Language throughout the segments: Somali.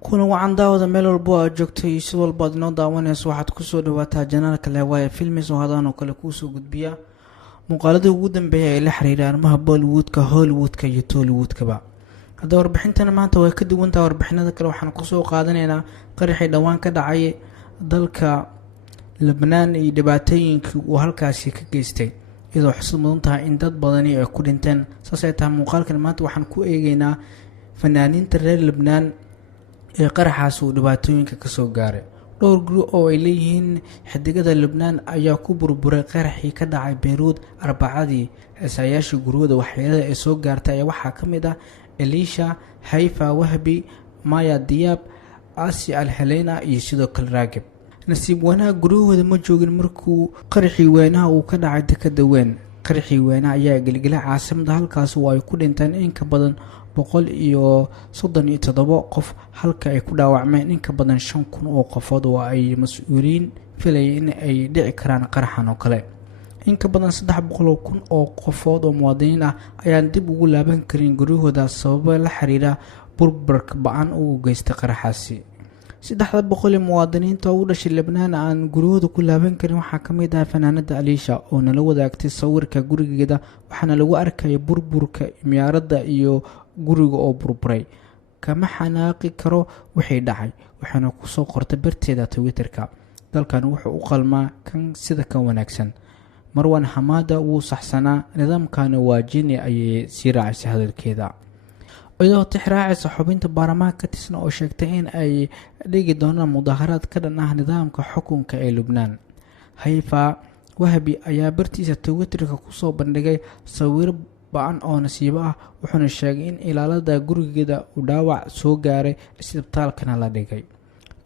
kuna wacan daawada meel walbo aad joogto iyo si walba aad inoo daawanayso waxaad kusoo dhawaataa janaalka leewaaye filmis oo hadaan oo kale kuusoo gudbiya muuqaaladii ugu dambeeya ee la xiriira arrimaha bollywoodka, hollywoodka iyo tollywoodkaba. hadda warbixintana maanta way ka duwantaha warbixinada kale. waxaan kusoo qaadanaynaa qaraxii dhowaan ka dhacay dalka Lebanon iyo dhibaatooyinkii uu halkaasi ka geystay, iyadoo xusud mudan tahay in dad badani ay ku dhinteen. saasay tahay muuqaalkan maanta waxaan ku eegaynaa fanaaniinta reer Lebanon ee qaraxaas uu dhibaatooyinka ka soo gaaray. dhowr guri oo ay leeyihiin xidigada Lebanon ayaa ku burburay qaraxii ka dhacay Beirut Arbacadii. heesayaashii gurigooda waxyeelada ay soo gaartay ayaa waxaa ka mid ah Elisha, Haifa Wahbi, Maya Diab, Asi Al-Helena iyo sidoo kale Raagib. nasiib wanaag gurigooda ma joogin markuu qaraxii weynaha uu ka dhacay dekada weyn. qaraxii weynaha ayaa gelgelay caasimada, halkaas oo ay ku dhinteen in ka badan 137 qof, halka ay ku dhaawacmeen in ka badan 5,000 oo qofood oo ay mas-uuliyiin filayeen in ay dhici karaan qaraxan oo kale. in ka badan 300,000 oo qofood oo muwaadiniin ah ayaan dib ugu laaban karin guryahooda sababo la xiriira burburka ba-an uu geystay qaraxaasi. 300 muwaadiniinta u dhashay Lebanon aan guryahooda ku laaban karin waxaa ka mid ah fanaanada Elisha oo nala wadaagtay sawirka gurigeeda, waxaana lagu arkayay burburka imaaradda iyo guriga oo burburay. kama xanaaqi karo wixii dhacay, waxaana ku soo qortay barteeda Twitterka. dalkan wuxuu u qalmaa kan sida ka wanaagsan. Marwan Hamada wuu saxsanaa, nidaamkana waa jini ayay sii raacisay hadalkeeda. iyadoo tixraacaysa xubinta baarlamaanka ka tirsan oo sheegtay in ay dhigi doonaan mudaharaad ka dhan ah nidaamka xukunka ee Lebanon. Haifa Wahbi ayaa bartiisa Twitterka kusoo bandhigay sawir ba-an oo nasiibo ah, wuxuuna sheegay in ilaalada gurigeeda uu dhaawac soo gaaray, isbitaalkana la dhigay.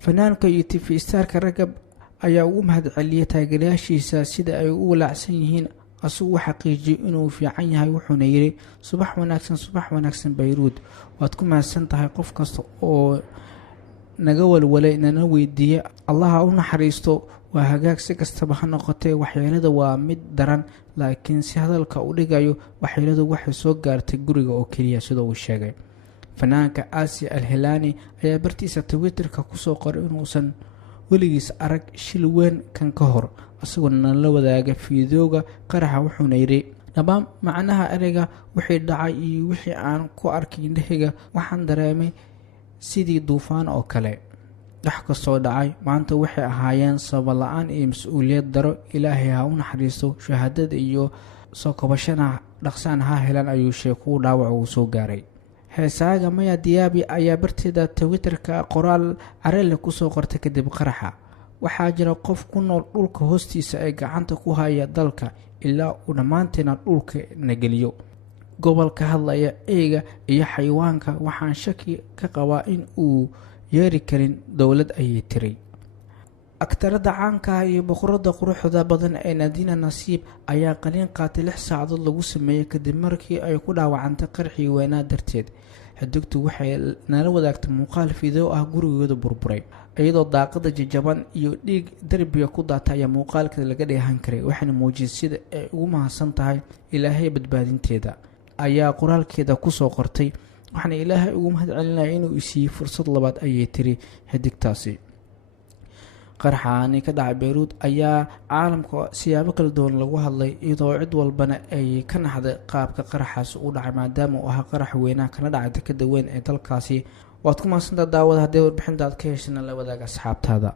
fanaanka iyo TV starka Ragab ayaa ugu mahadceliyay taageerayaashiisa sida ay u walaacsan yihiin, asagoo xaqiijiyay inuu fiican yahay. wuxuuna yiri subax wanaagsan Beirut, waad ku mahadsan tahay qof kasta oo naga walwalay nana weydiiyay. allaha u naxariisto, waa hagaag. si kastaba ha noqotee waxyeelada waa mid daran, laakiin si hadalka u dhigayo waxyeeladu waxay soo gaartay guriga oo keliya sida uu sheegay. fanaanka Asi Al-Helani ayaa bartiisa Twitterka kusoo qoray inuusan weligiis arag shil weyn kan ka hor, asagoo nala wadaaga fiidiyowga qaraxa. wuxuuna yidhi dhammaan macnaha ereyga wixii dhacay iyo wixii aan ku arkay indhahayga, waxaan dareemay sidii duufaan oo kale. wax kastoo dhacay maanta waxay ahaayeen sabab la-aan iyo mas-uuliyad daro. ilaahay ha u naxariisto shahaadada iyo soo kabashana dhaqsaan ha helan ayuu sheekuu dhaawac uu soo gaaray. heesaaga Maya Diab ayaa barteeda Twitterka qoraal careel kusoo qortay kadib qaraxa. waxaa jira qof ku nool dhulka hoostiisa ay gacanta ku haya dalka ilaa uu dhammaanteena dhulka nageliyo. gobolka hadlaya eega iyo xayawaanka, waxaan shaki ka qabaa in uu yeeri karin dowlad ayay tiri. aktarada caanka iyo boqorada quruxda badan ee Nadina Nasiib ayaa qaliin qaatay 6 saacadood lagu sameeyay kadib markii ay ku dhaawacantay qaraxii weynaa darteed. xiddigtu waxay nala wadaagtay muuqaal fiideo ah gurigooda burburay, iyadoo daaqada jajaban iyo dhiig darbiga ku daatay ayaa muuqaalka laga dheehan karay. waxaana muujisay sida ay ugu mahadsan tahay ilaahay badbaadinteeda, ayaa qoraalkeeda kusoo qortay. waxaana ilaahay ugu mahadcelinaya inuu isiiyey fursad labaad ayay tiri xidigtaasi. qaraxaani ka dhacay Beirut ayaa caalamka siyaabo kala duwan lagu hadlay, iyadoo cid walbana ay ka naxday qaabka qaraxaas u dhacay maadaama uu ahaa qarax weynaha kana dhacay dekada weyn ee dalkaasi. waad ku mahadsantahay daawada. haddii warbixinta aad ka heshana la wadaaga asxaabtaada.